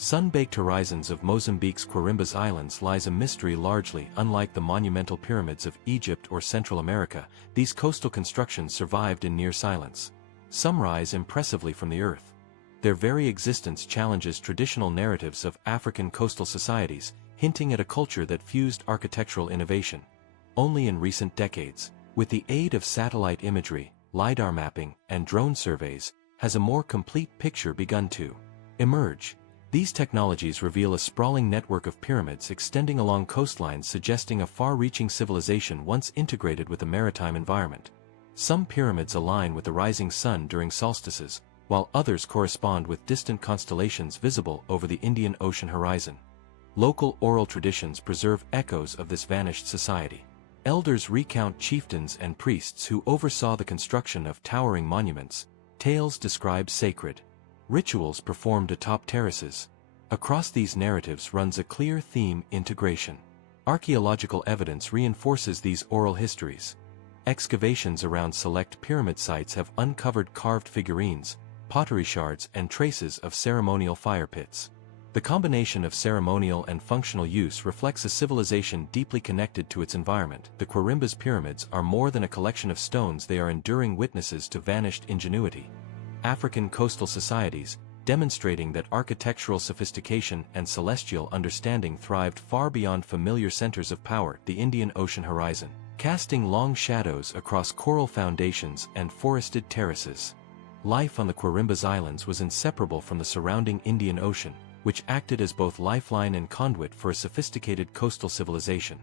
sun-baked horizons of Mozambique's Quirimbas Islands lies a mystery largely unlike the monumental pyramids of Egypt or Central America. These coastal constructions survived in near silence. Some rise impressively from the earth. Their very existence challenges traditional narratives of African coastal societies, hinting at a culture that fused architectural innovation. Only in recent decades, with the aid of satellite imagery, LiDAR mapping, and drone surveys, has a more complete picture begun to emerge. These technologies reveal a sprawling network of pyramids extending along coastlines, suggesting a far-reaching civilization once integrated with the maritime environment. Some pyramids align with the rising sun during solstices, while others correspond with distant constellations visible over the Indian Ocean horizon. Local oral traditions preserve echoes of this vanished society. Elders recount chieftains and priests who oversaw the construction of towering monuments. Tales describe sacred rituals performed atop terraces. Across these narratives runs a clear theme: integration. Archaeological evidence reinforces these oral histories. Excavations around select pyramid sites have uncovered carved figurines, pottery shards, and traces of ceremonial fire pits. The combination of ceremonial and functional use reflects a civilization deeply connected to its environment. The Quirimbas pyramids are more than a collection of stones, they are enduring witnesses to vanished ingenuity. African coastal societies, demonstrating that architectural sophistication and celestial understanding thrived far beyond familiar centers of power. The Indian Ocean horizon, casting long shadows across coral foundations and forested terraces. Life on the Quirimbas Islands was inseparable from the surrounding Indian Ocean, which acted as both lifeline and conduit for a sophisticated coastal civilization.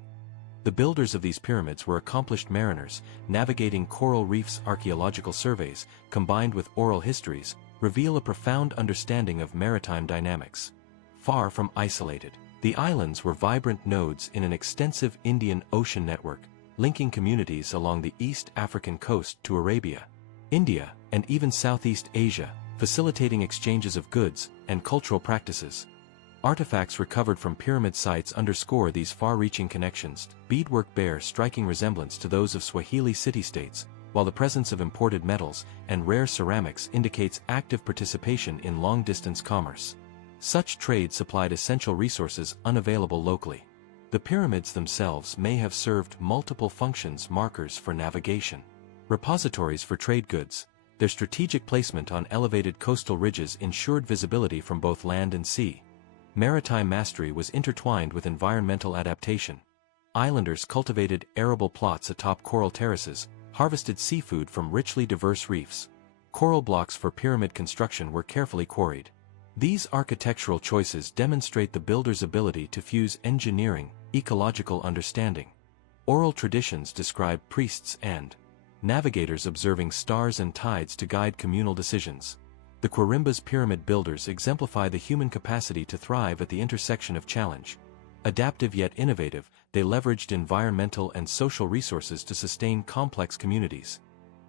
The builders of these pyramids were accomplished mariners, navigating coral reefs. Archaeological surveys, combined with oral histories, reveal a profound understanding of maritime dynamics. Far from isolated, the islands were vibrant nodes in an extensive Indian Ocean network, linking communities along the East African coast to Arabia, India, and even Southeast Asia, facilitating exchanges of goods and cultural practices. Artifacts recovered from pyramid sites underscore these far-reaching connections. Beadwork bears striking resemblance to those of Swahili city-states, while the presence of imported metals and rare ceramics indicates active participation in long-distance commerce. Such trade supplied essential resources unavailable locally. The pyramids themselves may have served multiple functions: markers for navigation, repositories for trade goods. Their strategic placement on elevated coastal ridges ensured visibility from both land and sea. Maritime mastery was intertwined with environmental adaptation. Islanders cultivated arable plots atop coral terraces, harvested seafood from richly diverse reefs. Coral blocks for pyramid construction were carefully quarried. These architectural choices demonstrate the builder's ability to fuse engineering, ecological understanding. Oral traditions describe priests and navigators observing stars and tides to guide communal decisions. The Quirimbas pyramid builders exemplify the human capacity to thrive at the intersection of challenge. Adaptive yet innovative, they leveraged environmental and social resources to sustain complex communities.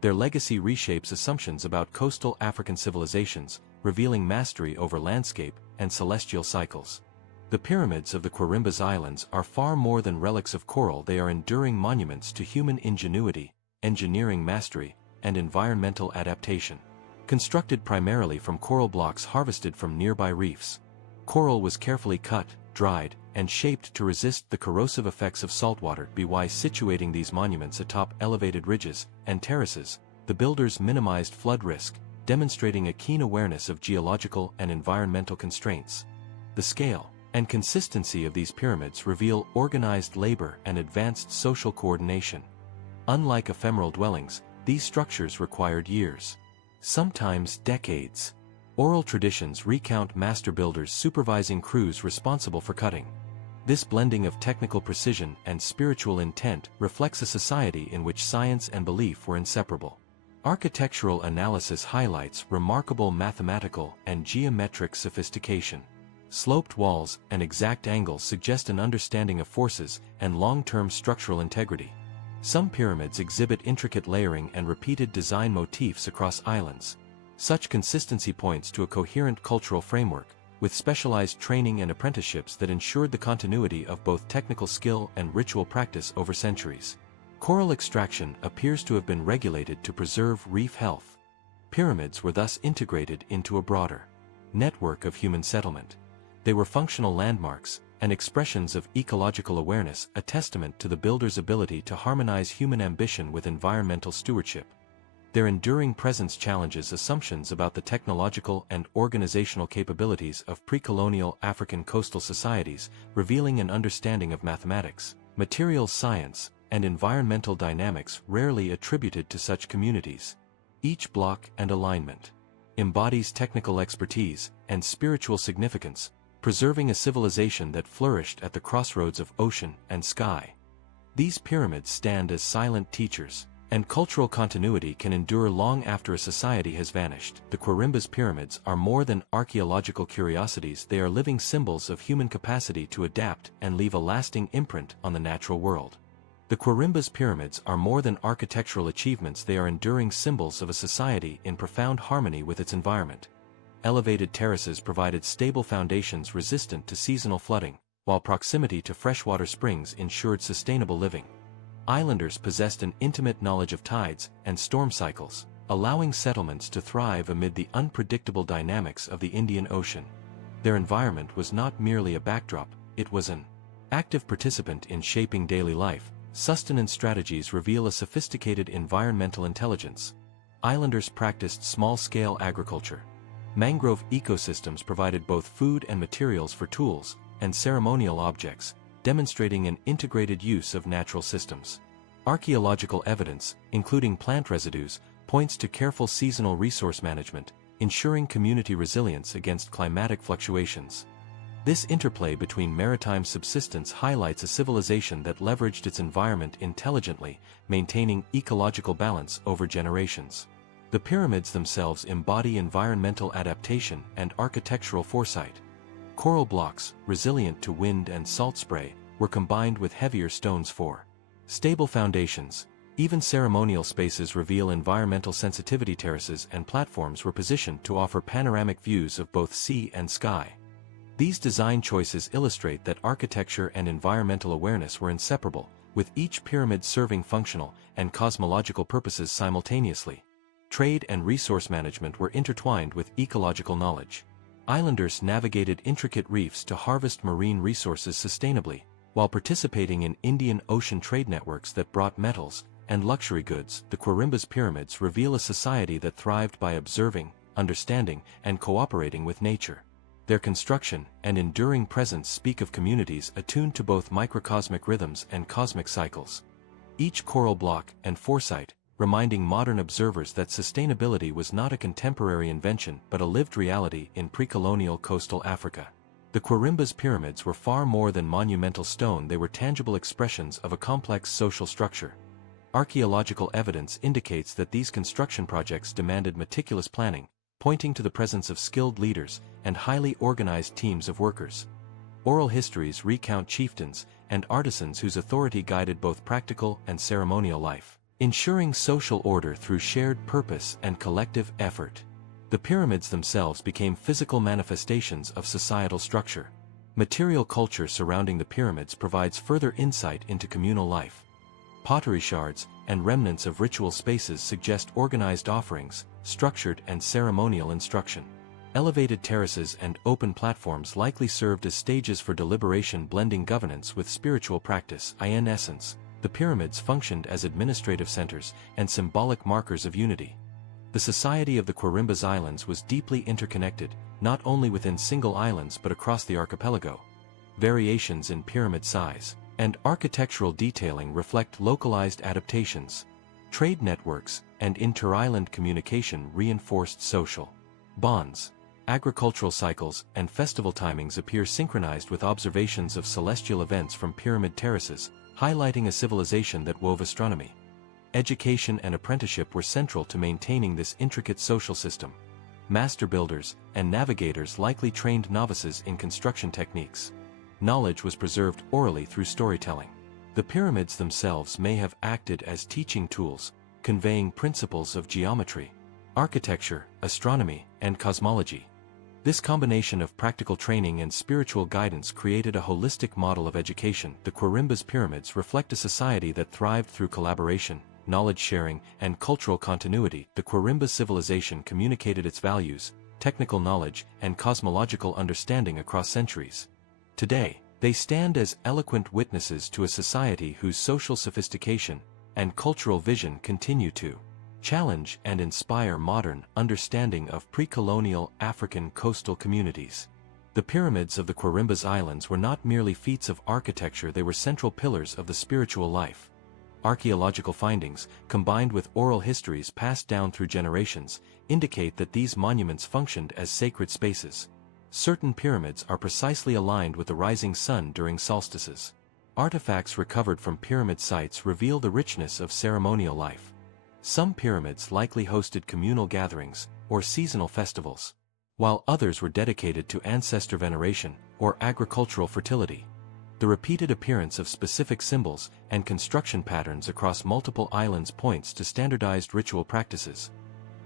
Their legacy reshapes assumptions about coastal African civilizations, revealing mastery over landscape and celestial cycles. The pyramids of the Quirimbas Islands are far more than relics of coral. They are enduring monuments to human ingenuity, engineering mastery, and environmental adaptation. Constructed primarily from coral blocks harvested from nearby reefs, coral was carefully cut, dried, and shaped to resist the corrosive effects of saltwater. By situating these monuments atop elevated ridges and terraces, the builders minimized flood risk, demonstrating a keen awareness of geological and environmental constraints. The scale and consistency of these pyramids reveal organized labor and advanced social coordination. Unlike ephemeral dwellings, these structures required years, sometimes decades. Oral traditions recount master builders supervising crews responsible for cutting. This blending of technical precision and spiritual intent reflects a society in which science and belief were inseparable. Architectural analysis highlights remarkable mathematical and geometric sophistication. Sloped walls and exact angles suggest an understanding of forces and long-term structural integrity. Some pyramids exhibit intricate layering and repeated design motifs across islands. Such consistency points to a coherent cultural framework, with specialized training and apprenticeships that ensured the continuity of both technical skill and ritual practice over centuries. Coral extraction appears to have been regulated to preserve reef health. Pyramids were thus integrated into a broader network of human settlement. They were functional landmarks, and expressions of ecological awareness, a testament to the builders' ability to harmonize human ambition with environmental stewardship. Their enduring presence challenges assumptions about the technological and organizational capabilities of pre-colonial African coastal societies, revealing an understanding of mathematics, materials science, and environmental dynamics rarely attributed to such communities. Each block and alignment embodies technical expertise and spiritual significance, preserving a civilization that flourished at the crossroads of ocean and sky. These pyramids stand as silent teachers, and cultural continuity can endure long after a society has vanished. The Quirimbas pyramids are more than archaeological curiosities, they are living symbols of human capacity to adapt and leave a lasting imprint on the natural world. The Quirimbas pyramids are more than architectural achievements, they are enduring symbols of a society in profound harmony with its environment. Elevated terraces provided stable foundations resistant to seasonal flooding, while proximity to freshwater springs ensured sustainable living. Islanders possessed an intimate knowledge of tides and storm cycles, allowing settlements to thrive amid the unpredictable dynamics of the Indian Ocean. Their environment was not merely a backdrop, it was an active participant in shaping daily life. Sustenance strategies reveal a sophisticated environmental intelligence. Islanders practiced small-scale agriculture. Mangrove ecosystems provided both food and materials for tools and ceremonial objects, demonstrating an integrated use of natural systems. Archaeological evidence, including plant residues, points to careful seasonal resource management, ensuring community resilience against climatic fluctuations. This interplay between maritime subsistence highlights a civilization that leveraged its environment intelligently, maintaining ecological balance over generations. The pyramids themselves embody environmental adaptation and architectural foresight. Coral blocks, resilient to wind and salt spray, were combined with heavier stones for stable foundations. Even ceremonial spaces reveal environmental sensitivity. Terraces and platforms were positioned to offer panoramic views of both sea and sky. These design choices illustrate that architecture and environmental awareness were inseparable, with each pyramid serving functional and cosmological purposes simultaneously. Trade and resource management were intertwined with ecological knowledge. Islanders navigated intricate reefs to harvest marine resources sustainably, while participating in Indian Ocean trade networks that brought metals and luxury goods. The Quirimbas pyramids reveal a society that thrived by observing, understanding, and cooperating with nature. Their construction and enduring presence speak of communities attuned to both microcosmic rhythms and cosmic cycles. Each coral block and foresight, reminding modern observers that sustainability was not a contemporary invention but a lived reality in pre-colonial coastal Africa. The Quirimbas pyramids were far more than monumental stone, they were tangible expressions of a complex social structure. Archaeological evidence indicates that these construction projects demanded meticulous planning, pointing to the presence of skilled leaders and highly organized teams of workers. Oral histories recount chieftains and artisans whose authority guided both practical and ceremonial life, ensuring social order through shared purpose and collective effort. The pyramids themselves became physical manifestations of societal structure. Material culture surrounding the pyramids provides further insight into communal life. Pottery shards and remnants of ritual spaces suggest organized offerings, structured and ceremonial instruction. Elevated terraces and open platforms likely served as stages for deliberation, blending governance with spiritual practice. In essence, the pyramids functioned as administrative centers and symbolic markers of unity. The society of the Quirimbas Islands was deeply interconnected, not only within single islands but across the archipelago. Variations in pyramid size and architectural detailing reflect localized adaptations. Trade networks and inter-island communication reinforced social bonds. Agricultural cycles and festival timings appear synchronized with observations of celestial events from pyramid terraces, highlighting a civilization that wove astronomy. Education and apprenticeship were central to maintaining this intricate social system. Master builders and navigators likely trained novices in construction techniques. Knowledge was preserved orally through storytelling. The pyramids themselves may have acted as teaching tools, conveying principles of geometry, architecture, astronomy, and cosmology. This combination of practical training and spiritual guidance created a holistic model of education. The Quirimbas pyramids reflect a society that thrived through collaboration, knowledge sharing, and cultural continuity. The Quirimbas civilization communicated its values, technical knowledge, and cosmological understanding across centuries. Today, they stand as eloquent witnesses to a society whose social sophistication and cultural vision continue to challenge and inspire modern understanding of pre-colonial African coastal communities. The pyramids of the Quirimbas Islands were not merely feats of architecture, they were central pillars of the spiritual life. Archaeological findings, combined with oral histories passed down through generations, indicate that these monuments functioned as sacred spaces. Certain pyramids are precisely aligned with the rising sun during solstices. Artifacts recovered from pyramid sites reveal the richness of ceremonial life. Some pyramids likely hosted communal gatherings or seasonal festivals, while others were dedicated to ancestor veneration or agricultural fertility. The repeated appearance of specific symbols and construction patterns across multiple islands points to standardized ritual practices.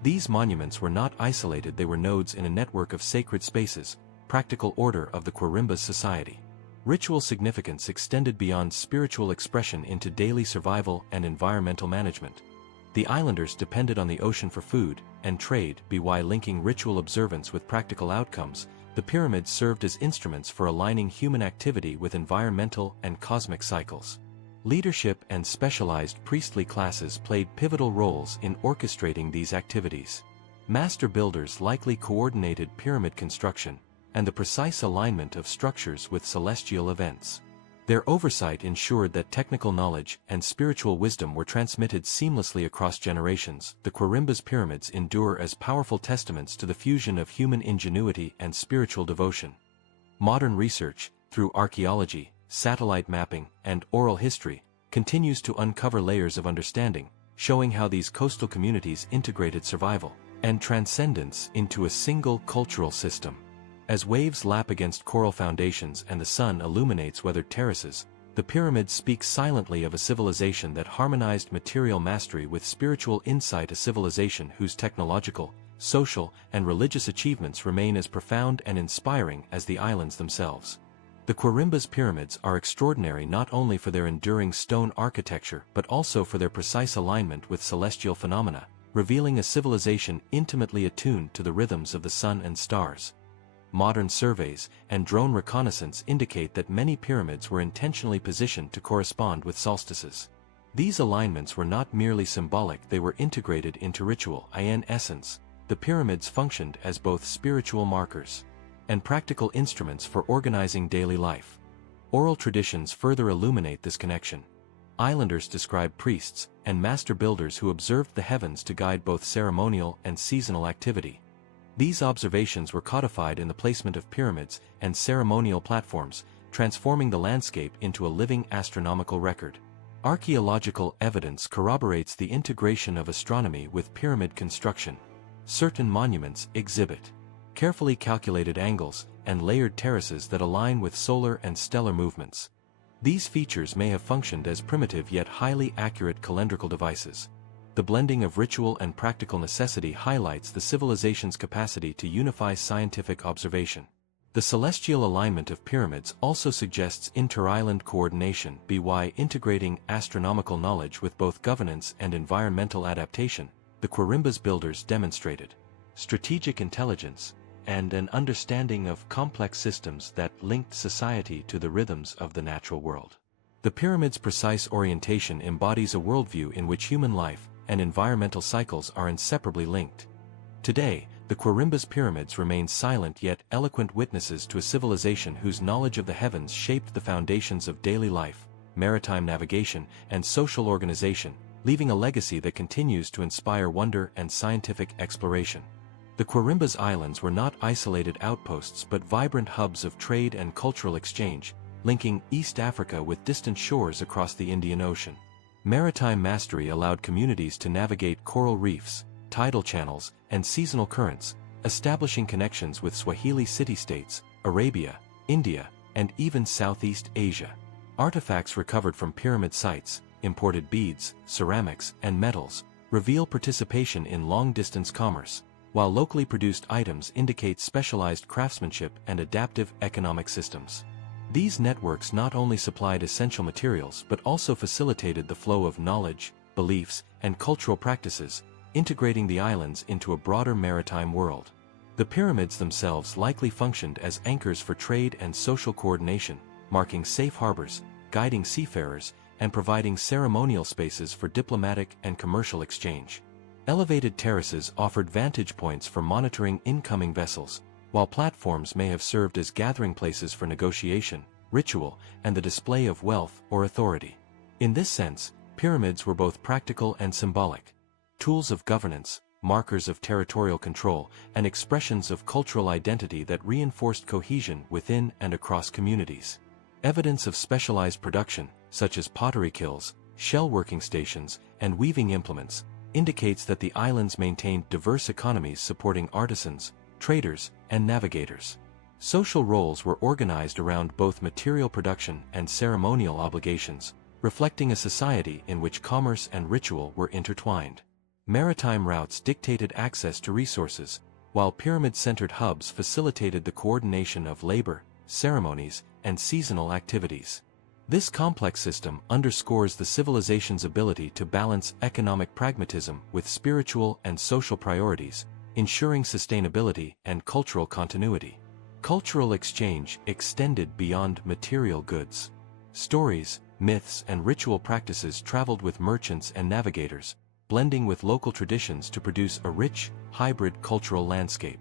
These monuments were not isolated, they were nodes in a network of sacred spaces, practical order of the Quirimbas society. Ritual significance extended beyond spiritual expression into daily survival and environmental management. The islanders depended on the ocean for food and trade, by linking ritual observance with practical outcomes. The pyramids served as instruments for aligning human activity with environmental and cosmic cycles. Leadership and specialized priestly classes played pivotal roles in orchestrating these activities. Master builders likely coordinated pyramid construction and the precise alignment of structures with celestial events. Their oversight ensured that technical knowledge and spiritual wisdom were transmitted seamlessly across generations. The Quirimbas pyramids endure as powerful testaments to the fusion of human ingenuity and spiritual devotion. Modern research, through archaeology, satellite mapping, and oral history, continues to uncover layers of understanding, showing how these coastal communities integrated survival and transcendence into a single cultural system. As waves lap against coral foundations and the sun illuminates weathered terraces, the pyramids speak silently of a civilization that harmonized material mastery with spiritual insight, a civilization whose technological, social, and religious achievements remain as profound and inspiring as the islands themselves. The Quirimbas pyramids are extraordinary not only for their enduring stone architecture but also for their precise alignment with celestial phenomena, revealing a civilization intimately attuned to the rhythms of the sun and stars. Modern surveys and drone reconnaissance indicate that many pyramids were intentionally positioned to correspond with solstices. These alignments were not merely symbolic, they were integrated into ritual. In essence, the pyramids functioned as both spiritual markers and practical instruments for organizing daily life. Oral traditions further illuminate this connection. Islanders describe priests and master builders who observed the heavens to guide both ceremonial and seasonal activity. These observations were codified in the placement of pyramids and ceremonial platforms, transforming the landscape into a living astronomical record. Archaeological evidence corroborates the integration of astronomy with pyramid construction. Certain monuments exhibit carefully calculated angles and layered terraces that align with solar and stellar movements. These features may have functioned as primitive yet highly accurate calendrical devices. The blending of ritual and practical necessity highlights the civilization's capacity to unify scientific observation. The celestial alignment of pyramids also suggests inter-island coordination, by integrating astronomical knowledge with both governance and environmental adaptation. The Quirimbas builders demonstrated strategic intelligence and an understanding of complex systems that linked society to the rhythms of the natural world. The pyramid's precise orientation embodies a worldview in which human life and environmental cycles are inseparably linked. Today, the Quirimbas pyramids remain silent yet eloquent witnesses to a civilization whose knowledge of the heavens shaped the foundations of daily life, maritime navigation, and social organization, leaving a legacy that continues to inspire wonder and scientific exploration. The Quirimbas Islands were not isolated outposts but vibrant hubs of trade and cultural exchange, linking East Africa with distant shores across the Indian Ocean. Maritime mastery allowed communities to navigate coral reefs, tidal channels, and seasonal currents, establishing connections with Swahili city-states, Arabia, India, and even Southeast Asia. Artifacts recovered from pyramid sites, imported beads, ceramics, and metals, reveal participation in long-distance commerce, while locally produced items indicate specialized craftsmanship and adaptive economic systems. These networks not only supplied essential materials but also facilitated the flow of knowledge, beliefs, and cultural practices, integrating the islands into a broader maritime world. The pyramids themselves likely functioned as anchors for trade and social coordination, marking safe harbors, guiding seafarers, and providing ceremonial spaces for diplomatic and commercial exchange. Elevated terraces offered vantage points for monitoring incoming vessels, while platforms may have served as gathering places for negotiation, ritual, and the display of wealth or authority. In this sense, pyramids were both practical and symbolic. Tools of governance, markers of territorial control, and expressions of cultural identity that reinforced cohesion within and across communities. Evidence of specialized production, such as pottery kilns, shell working stations, and weaving implements, indicates that the islands maintained diverse economies supporting artisans, traders, and navigators. Social roles were organized around both material production and ceremonial obligations, reflecting a society in which commerce and ritual were intertwined. Maritime routes dictated access to resources, while pyramid-centered hubs facilitated the coordination of labor, ceremonies, and seasonal activities. This complex system underscores the civilization's ability to balance economic pragmatism with spiritual and social priorities, ensuring sustainability and cultural continuity. Cultural exchange extended beyond material goods. Stories, myths, and ritual practices traveled with merchants and navigators, blending with local traditions to produce a rich, hybrid cultural landscape.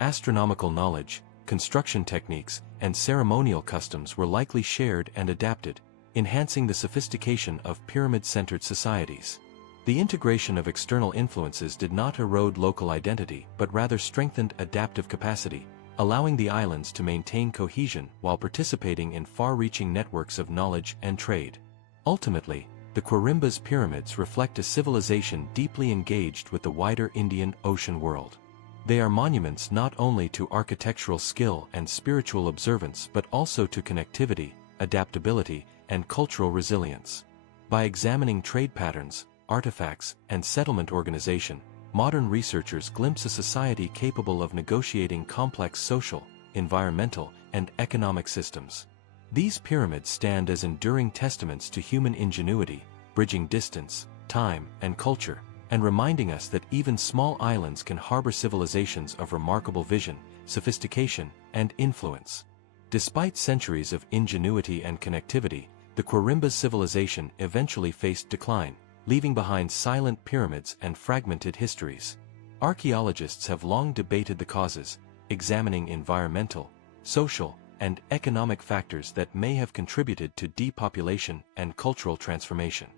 Astronomical knowledge, construction techniques, and ceremonial customs were likely shared and adapted, enhancing the sophistication of pyramid-centered societies. The integration of external influences did not erode local identity but rather strengthened adaptive capacity, allowing the islands to maintain cohesion while participating in far-reaching networks of knowledge and trade. Ultimately, the Quirimbas pyramids reflect a civilization deeply engaged with the wider Indian Ocean world. They are monuments not only to architectural skill and spiritual observance but also to connectivity, adaptability, and cultural resilience. By examining trade patterns, artifacts, and settlement organization, modern researchers glimpse a society capable of negotiating complex social, environmental, and economic systems. These pyramids stand as enduring testaments to human ingenuity, bridging distance, time, and culture, and reminding us that even small islands can harbor civilizations of remarkable vision, sophistication, and influence. Despite centuries of ingenuity and connectivity, the Quirimbas civilization eventually faced decline, leaving behind silent pyramids and fragmented histories. Archaeologists have long debated the causes, examining environmental, social, and economic factors that may have contributed to depopulation and cultural transformation.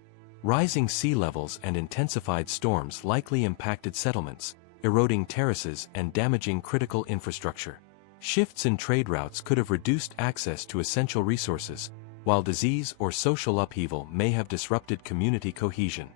Rising sea levels and intensified storms likely impacted settlements, eroding terraces and damaging critical infrastructure. Shifts in trade routes could have reduced access to essential resources, while disease or social upheaval may have disrupted community cohesion.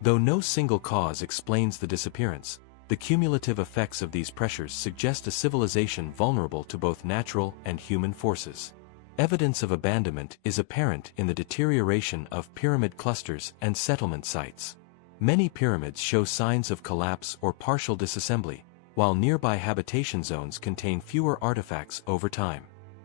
Though no single cause explains the disappearance, the cumulative effects of these pressures suggest a civilization vulnerable to both natural and human forces. Evidence of abandonment is apparent in the deterioration of pyramid clusters and settlement sites. Many pyramids show signs of collapse or partial disassembly, while nearby habitation zones contain fewer artifacts over time.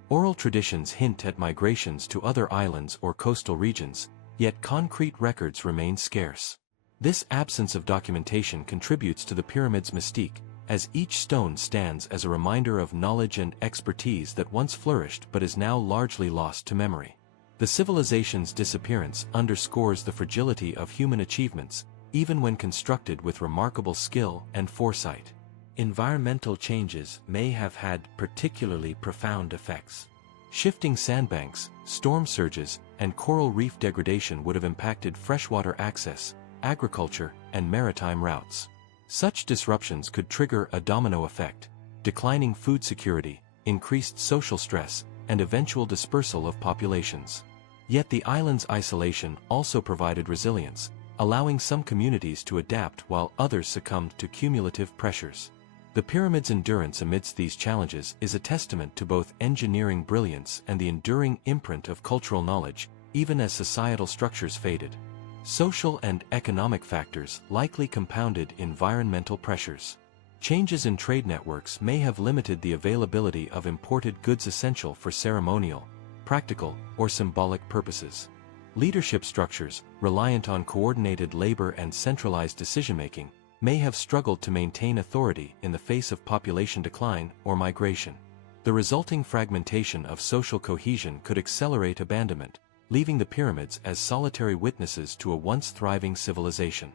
Oral traditions hint at migrations to other islands or coastal regions, yet concrete records remain scarce. This absence of documentation contributes to the pyramid's mystique, as each stone stands as a reminder of knowledge and expertise that once flourished but is now largely lost to memory. The civilization's disappearance underscores the fragility of human achievements, even when constructed with remarkable skill and foresight. Environmental changes may have had particularly profound effects. Shifting sandbanks, storm surges, and coral reef degradation would have impacted freshwater access, agriculture, and maritime routes. Such disruptions could trigger a domino effect, declining food security, increased social stress, and eventual dispersal of populations. Yet the island's isolation also provided resilience, allowing some communities to adapt while others succumbed to cumulative pressures. The pyramid's endurance amidst these challenges is a testament to both engineering brilliance and the enduring imprint of cultural knowledge, even as societal structures faded. Social and economic factors likely compounded environmental pressures. Changes in trade networks may have limited the availability of imported goods essential for ceremonial, practical, or symbolic purposes. Leadership structures, reliant on coordinated labor and centralized decision-making, may have struggled to maintain authority in the face of population decline or migration. The resulting fragmentation of social cohesion could accelerate abandonment, leaving the pyramids as solitary witnesses to a once thriving civilization.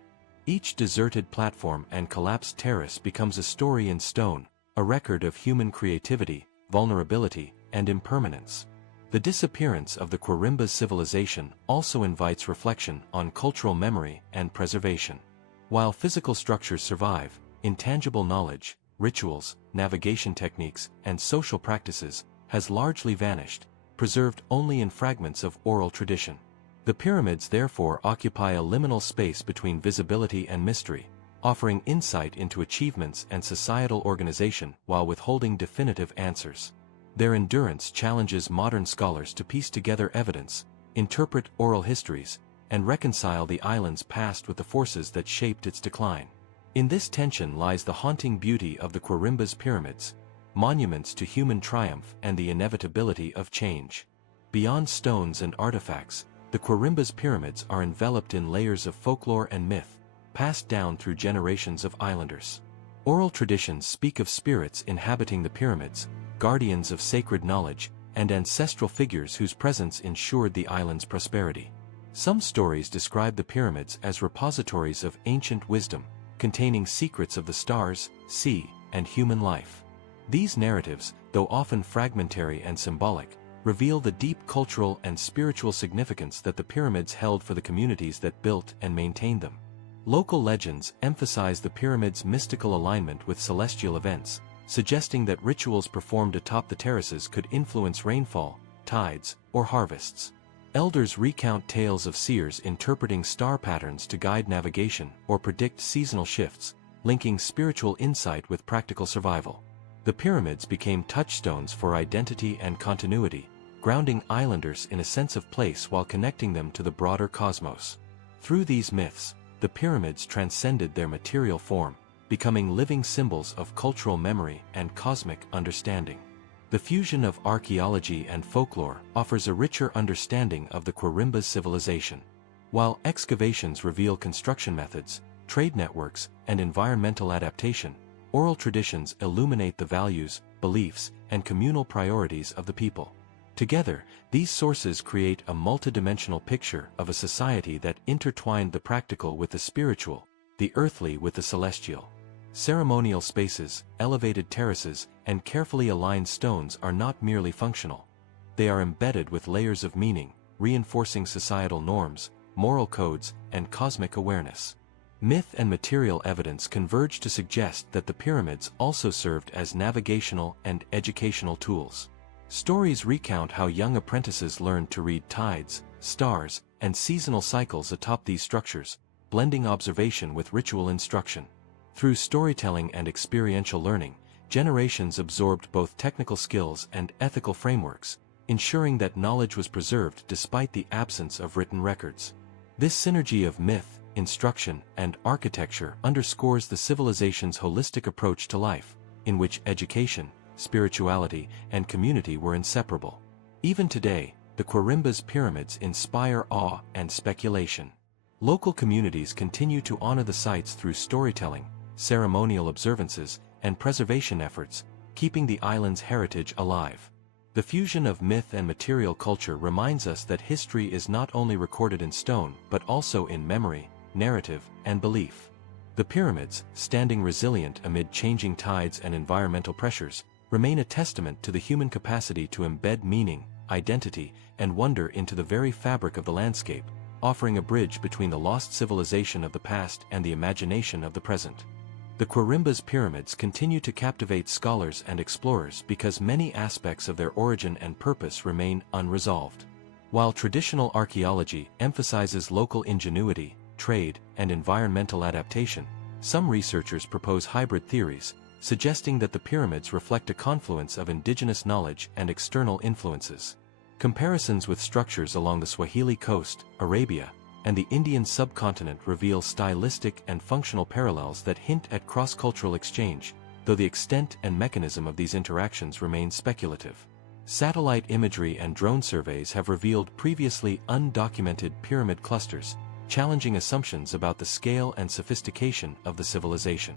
Each deserted platform and collapsed terrace becomes a story in stone, a record of human creativity, vulnerability, and impermanence. The disappearance of the Quirimbas civilization also invites reflection on cultural memory and preservation. While physical structures survive, intangible knowledge, rituals, navigation techniques, and social practices has largely vanished, preserved only in fragments of oral tradition. The pyramids therefore occupy a liminal space between visibility and mystery, offering insight into achievements and societal organization while withholding definitive answers. Their endurance challenges modern scholars to piece together evidence, interpret oral histories, and reconcile the island's past with the forces that shaped its decline. In this tension lies the haunting beauty of the Quirimbas pyramids, monuments to human triumph and the inevitability of change. Beyond stones and artifacts, the Quirimbas pyramids are enveloped in layers of folklore and myth, passed down through generations of islanders. Oral traditions speak of spirits inhabiting the pyramids, guardians of sacred knowledge, and ancestral figures whose presence ensured the island's prosperity. Some stories describe the pyramids as repositories of ancient wisdom, containing secrets of the stars, sea, and human life. These narratives, though often fragmentary and symbolic, reveal the deep cultural and spiritual significance that the pyramids held for the communities that built and maintained them. Local legends emphasize the pyramids' mystical alignment with celestial events, suggesting that rituals performed atop the terraces could influence rainfall, tides, or harvests. Elders recount tales of seers interpreting star patterns to guide navigation or predict seasonal shifts, linking spiritual insight with practical survival. The pyramids became touchstones for identity and continuity, grounding islanders in a sense of place while connecting them to the broader cosmos. Through these myths, the pyramids transcended their material form, becoming living symbols of cultural memory and cosmic understanding. The fusion of archaeology and folklore offers a richer understanding of the Quirimbas civilization. While excavations reveal construction methods, trade networks, and environmental adaptation, oral traditions illuminate the values, beliefs, and communal priorities of the people. Together, these sources create a multidimensional picture of a society that intertwined the practical with the spiritual, the earthly with the celestial. Ceremonial spaces, elevated terraces, and carefully aligned stones are not merely functional. They are embedded with layers of meaning, reinforcing societal norms, moral codes, and cosmic awareness. Myth and material evidence converge to suggest that the pyramids also served as navigational and educational tools. Stories recount how young apprentices learned to read tides, stars, and seasonal cycles atop these structures, blending observation with ritual instruction. Through storytelling and experiential learning, generations absorbed both technical skills and ethical frameworks, ensuring that knowledge was preserved despite the absence of written records. This synergy of myth, instruction, and architecture underscores the civilization's holistic approach to life, in which education, spirituality, and community were inseparable. Even today, the Quirimbas pyramids inspire awe and speculation. Local communities continue to honor the sites through storytelling, ceremonial observances, and preservation efforts, keeping the island's heritage alive. The fusion of myth and material culture reminds us that history is not only recorded in stone but also in memory, narrative, and belief. The pyramids, standing resilient amid changing tides and environmental pressures, remain a testament to the human capacity to embed meaning, identity, and wonder into the very fabric of the landscape, offering a bridge between the lost civilization of the past and the imagination of the present. The Quirimbas pyramids continue to captivate scholars and explorers because many aspects of their origin and purpose remain unresolved. While traditional archaeology emphasizes local ingenuity, trade, and environmental adaptation, some researchers propose hybrid theories, suggesting that the pyramids reflect a confluence of indigenous knowledge and external influences. Comparisons with structures along the Swahili coast, Arabia, and the Indian subcontinent reveal stylistic and functional parallels that hint at cross-cultural exchange, though the extent and mechanism of these interactions remain speculative. Satellite imagery and drone surveys have revealed previously undocumented pyramid clusters, challenging assumptions about the scale and sophistication of the civilization.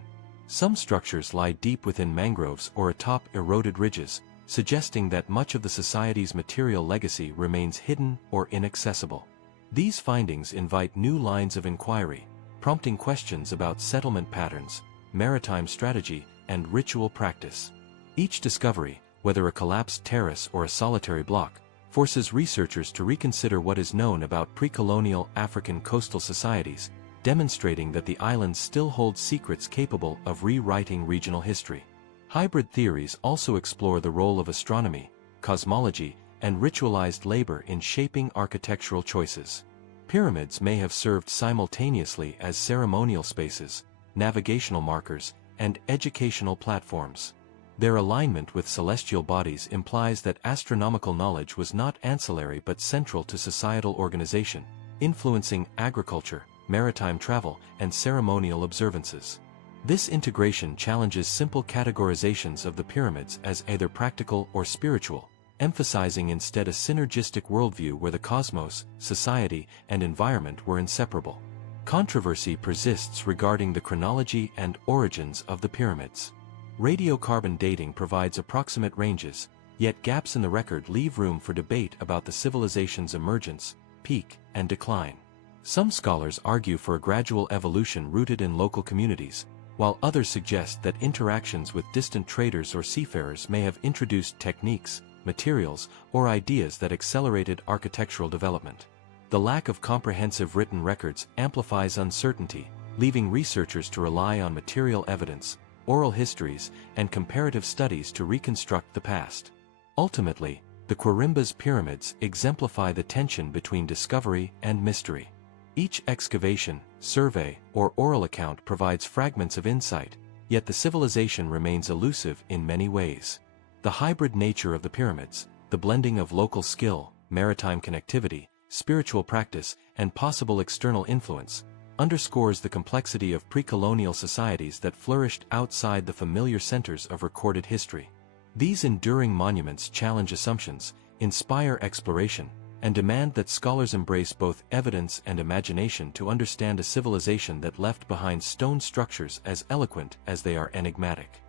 Some structures lie deep within mangroves or atop eroded ridges, suggesting that much of the society's material legacy remains hidden or inaccessible. These findings invite new lines of inquiry, prompting questions about settlement patterns, maritime strategy, and ritual practice. Each discovery, whether a collapsed terrace or a solitary block, forces researchers to reconsider what is known about precolonial African coastal societies, demonstrating that the islands still hold secrets capable of rewriting regional history. Hybrid theories also explore the role of astronomy, cosmology, and ritualized labor in shaping architectural choices. Pyramids may have served simultaneously as ceremonial spaces, navigational markers, and educational platforms. Their alignment with celestial bodies implies that astronomical knowledge was not ancillary but central to societal organization, influencing agriculture, maritime travel, and ceremonial observances. This integration challenges simple categorizations of the pyramids as either practical or spiritual, emphasizing instead a synergistic worldview where the cosmos, society, and environment were inseparable. Controversy persists regarding the chronology and origins of the pyramids. Radiocarbon dating provides approximate ranges, yet gaps in the record leave room for debate about the civilization's emergence, peak, and decline. Some scholars argue for a gradual evolution rooted in local communities, while others suggest that interactions with distant traders or seafarers may have introduced techniques, materials, or ideas that accelerated architectural development. The lack of comprehensive written records amplifies uncertainty, leaving researchers to rely on material evidence, oral histories, and comparative studies to reconstruct the past. Ultimately, the Quirimbas pyramids exemplify the tension between discovery and mystery. Each excavation, survey, or oral account provides fragments of insight, yet the civilization remains elusive in many ways. The hybrid nature of the pyramids, the blending of local skill, maritime connectivity, spiritual practice, and possible external influence, underscores the complexity of precolonial societies that flourished outside the familiar centers of recorded history. These enduring monuments challenge assumptions, inspire exploration, and demand that scholars embrace both evidence and imagination to understand a civilization that left behind stone structures as eloquent as they are enigmatic.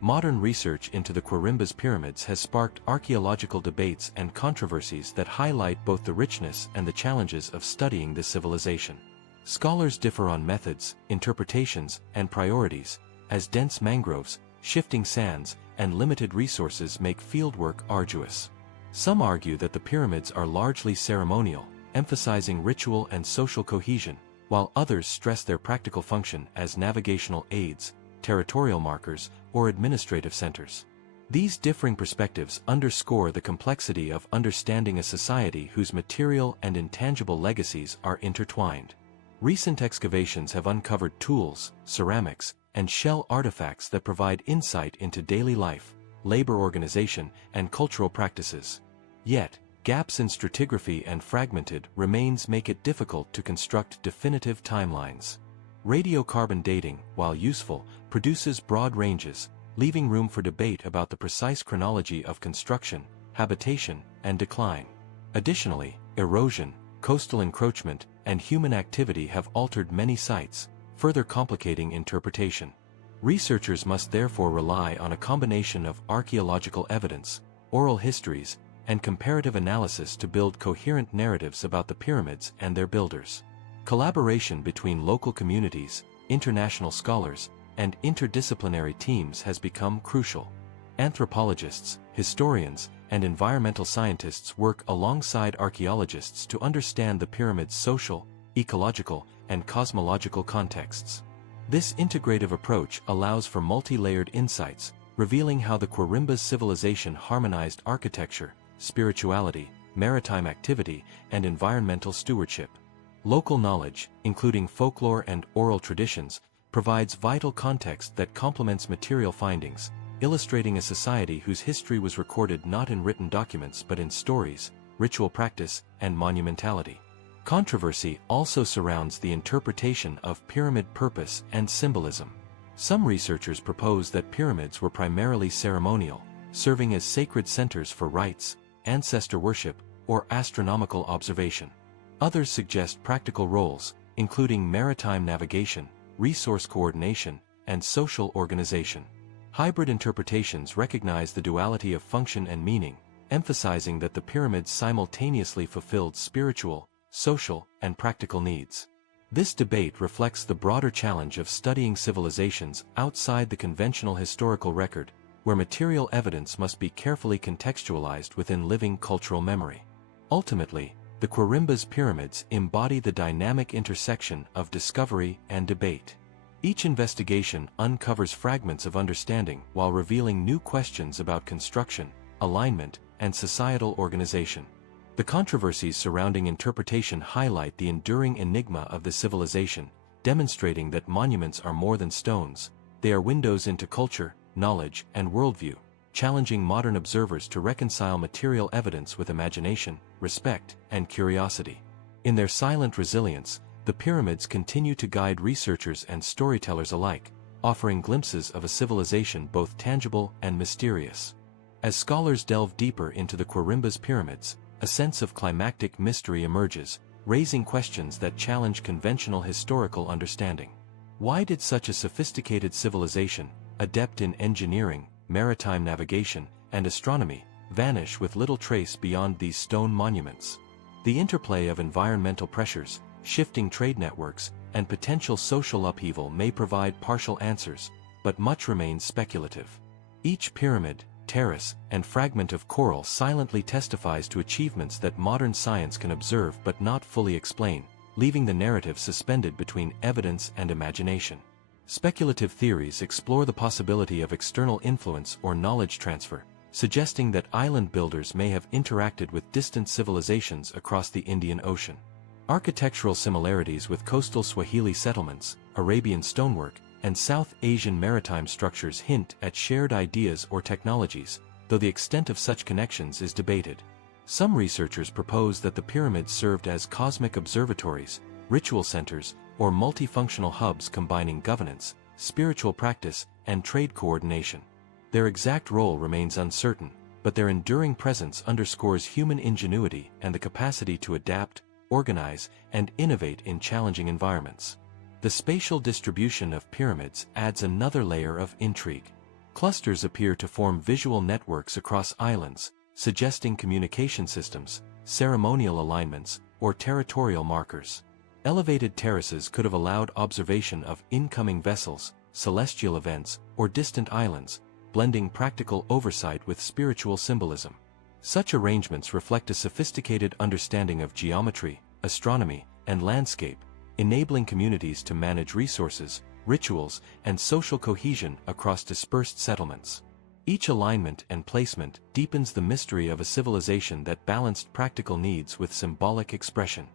Modern research into the Quirimbas pyramids has sparked archaeological debates and controversies that highlight both the richness and the challenges of studying this civilization. Scholars differ on methods, interpretations, and priorities, as dense mangroves, shifting sands, and limited resources make fieldwork arduous. Some argue that the pyramids are largely ceremonial, emphasizing ritual and social cohesion, while others stress their practical function as navigational aids, territorial markers, or administrative centers. These differing perspectives underscore the complexity of understanding a society whose material and intangible legacies are intertwined. Recent excavations have uncovered tools, ceramics, and shell artifacts that provide insight into daily life, labor organization, and cultural practices. Yet, gaps in stratigraphy and fragmented remains make it difficult to construct definitive timelines. Radiocarbon dating, while useful, produces broad ranges, leaving room for debate about the precise chronology of construction, habitation, and decline. Additionally, erosion, coastal encroachment, and human activity have altered many sites, further complicating interpretation. Researchers must therefore rely on a combination of archaeological evidence, oral histories, and comparative analysis to build coherent narratives about the pyramids and their builders. Collaboration between local communities, international scholars, and interdisciplinary teams has become crucial. Anthropologists, historians, and environmental scientists work alongside archaeologists to understand the pyramid's social, ecological, and cosmological contexts. This integrative approach allows for multi-layered insights, revealing how the Quirimbas civilization harmonized architecture, spirituality, maritime activity, and environmental stewardship. Local knowledge, including folklore and oral traditions, provides vital context that complements material findings, illustrating a society whose history was recorded not in written documents but in stories, ritual practice, and monumentality. Controversy also surrounds the interpretation of pyramid purpose and symbolism. Some researchers propose that pyramids were primarily ceremonial, serving as sacred centers for rites, ancestor worship, or astronomical observation. Others suggest practical roles, including maritime navigation, resource coordination, and social organization. Hybrid interpretations recognize the duality of function and meaning, emphasizing that the pyramids simultaneously fulfilled spiritual, social, and practical needs. This debate reflects the broader challenge of studying civilizations outside the conventional historical record, where material evidence must be carefully contextualized within living cultural memory. Ultimately, the Quirimbas pyramids embody the dynamic intersection of discovery and debate. Each investigation uncovers fragments of understanding while revealing new questions about construction, alignment, and societal organization. The controversies surrounding interpretation highlight the enduring enigma of the civilization, demonstrating that monuments are more than stones, they are windows into culture, knowledge, and worldview, challenging modern observers to reconcile material evidence with imagination, respect, and curiosity. In their silent resilience, the pyramids continue to guide researchers and storytellers alike, offering glimpses of a civilization both tangible and mysterious. As scholars delve deeper into the Quirimbas pyramids, a sense of climactic mystery emerges, raising questions that challenge conventional historical understanding. Why did such a sophisticated civilization, adept in engineering, maritime navigation, and astronomy, vanish with little trace beyond these stone monuments? The interplay of environmental pressures, shifting trade networks, and potential social upheaval may provide partial answers, but much remains speculative. Each pyramid, terrace, and fragment of coral silently testifies to achievements that modern science can observe but not fully explain, leaving the narrative suspended between evidence and imagination. Speculative theories explore the possibility of external influence or knowledge transfer, suggesting that island builders may have interacted with distant civilizations across the Indian Ocean. Architectural similarities with coastal Swahili settlements, Arabian stonework, and South Asian maritime structures hint at shared ideas or technologies, though the extent of such connections is debated. Some researchers propose that the pyramids served as cosmic observatories, ritual centers, or multifunctional hubs combining governance, spiritual practice, and trade coordination. Their exact role remains uncertain, but their enduring presence underscores human ingenuity and the capacity to adapt, organize, and innovate in challenging environments. The spatial distribution of pyramids adds another layer of intrigue. Clusters appear to form visual networks across islands, suggesting communication systems, ceremonial alignments, or territorial markers. Elevated terraces could have allowed observation of incoming vessels, celestial events, or distant islands, blending practical oversight with spiritual symbolism. Such arrangements reflect a sophisticated understanding of geometry, astronomy, and landscape, enabling communities to manage resources, rituals, and social cohesion across dispersed settlements. Each alignment and placement deepens the mystery of a civilization that balanced practical needs with symbolic expression.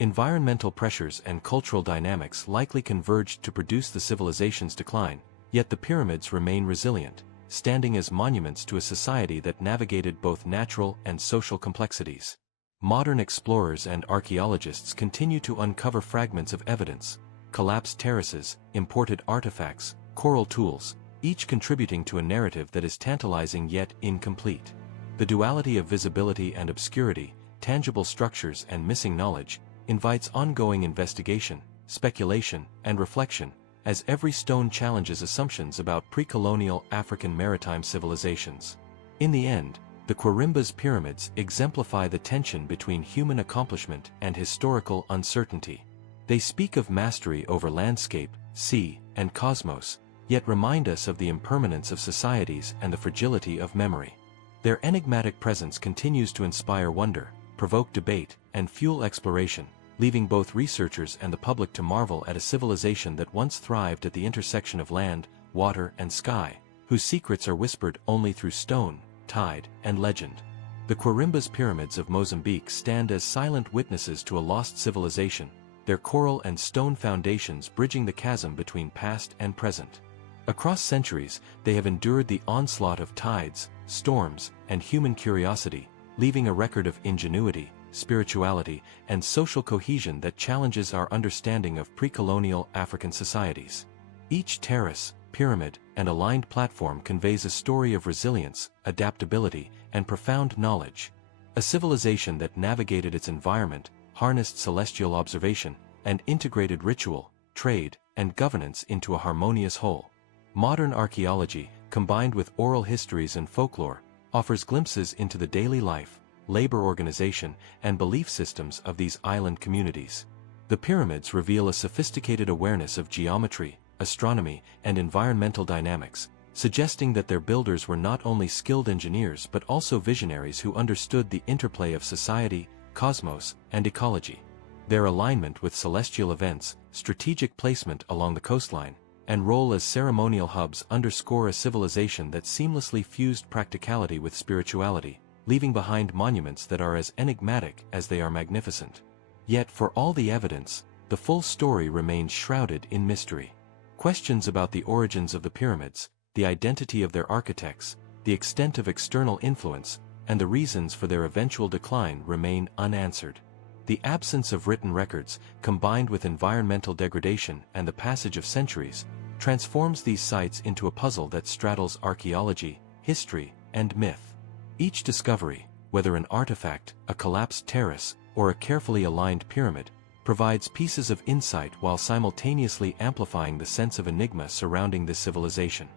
Environmental pressures and cultural dynamics likely converged to produce the civilization's decline, yet the pyramids remain resilient, standing as monuments to a society that navigated both natural and social complexities. Modern explorers and archaeologists continue to uncover fragments of evidence, collapsed terraces, imported artifacts, coral tools, each contributing to a narrative that is tantalizing yet incomplete. The duality of visibility and obscurity, tangible structures and missing knowledge, invites ongoing investigation, speculation, and reflection, as every stone challenges assumptions about precolonial African maritime civilizations. In the end, the Quirimbas pyramids exemplify the tension between human accomplishment and historical uncertainty. They speak of mastery over landscape, sea, and cosmos, yet remind us of the impermanence of societies and the fragility of memory. Their enigmatic presence continues to inspire wonder, provoke debate, and fuel exploration, leaving both researchers and the public to marvel at a civilization that once thrived at the intersection of land, water, and sky, whose secrets are whispered only through stone, tide, and legend. The Quirimbas pyramids of Mozambique stand as silent witnesses to a lost civilization, their coral and stone foundations bridging the chasm between past and present. Across centuries, they have endured the onslaught of tides, storms, and human curiosity, leaving a record of ingenuity, spirituality, and social cohesion that challenges our understanding of precolonial African societies. Each terrace, pyramid, and aligned platform conveys a story of resilience, adaptability, and profound knowledge. A civilization that navigated its environment, harnessed celestial observation, and integrated ritual, trade, and governance into a harmonious whole. Modern archaeology, combined with oral histories and folklore, offers glimpses into the daily life, labor organization, and belief systems of these island communities. The pyramids reveal a sophisticated awareness of geometry, astronomy, and environmental dynamics, suggesting that their builders were not only skilled engineers but also visionaries who understood the interplay of society, cosmos, and ecology. Their alignment with celestial events, strategic placement along the coastline, and role as ceremonial hubs underscore a civilization that seamlessly fused practicality with spirituality, leaving behind monuments that are as enigmatic as they are magnificent. Yet for all the evidence, the full story remains shrouded in mystery. Questions about the origins of the pyramids, the identity of their architects, the extent of external influence, and the reasons for their eventual decline remain unanswered. The absence of written records, combined with environmental degradation and the passage of centuries, transforms these sites into a puzzle that straddles archaeology, history, and myth. Each discovery, whether an artifact, a collapsed terrace, or a carefully aligned pyramid, provides pieces of insight while simultaneously amplifying the sense of enigma surrounding this civilization.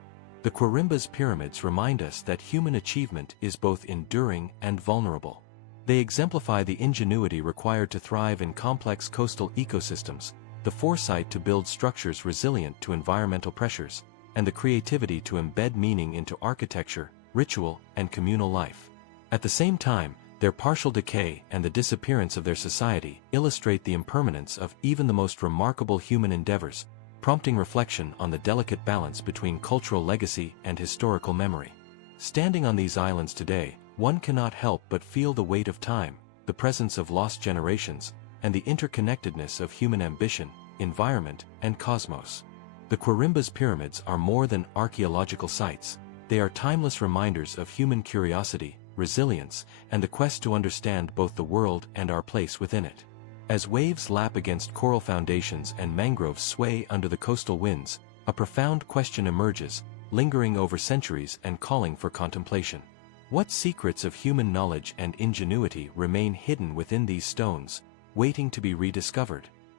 The Quirimbas pyramids remind us that human achievement is both enduring and vulnerable. They exemplify the ingenuity required to thrive in complex coastal ecosystems, the foresight to build structures resilient to environmental pressures, and the creativity to embed meaning into architecture, ritual, and communal life. At the same time, their partial decay and the disappearance of their society illustrate the impermanence of even the most remarkable human endeavors, prompting reflection on the delicate balance between cultural legacy and historical memory. Standing on these islands today, one cannot help but feel the weight of time, the presence of lost generations, and the interconnectedness of human ambition, environment, and cosmos. The Quirimbas pyramids are more than archaeological sites. They are timeless reminders of human curiosity, resilience, and the quest to understand both the world and our place within it. As waves lap against coral foundations and mangroves sway under the coastal winds, a profound question emerges, lingering over centuries and calling for contemplation. What secrets of human knowledge and ingenuity remain hidden within these stones, waiting to be rediscovered?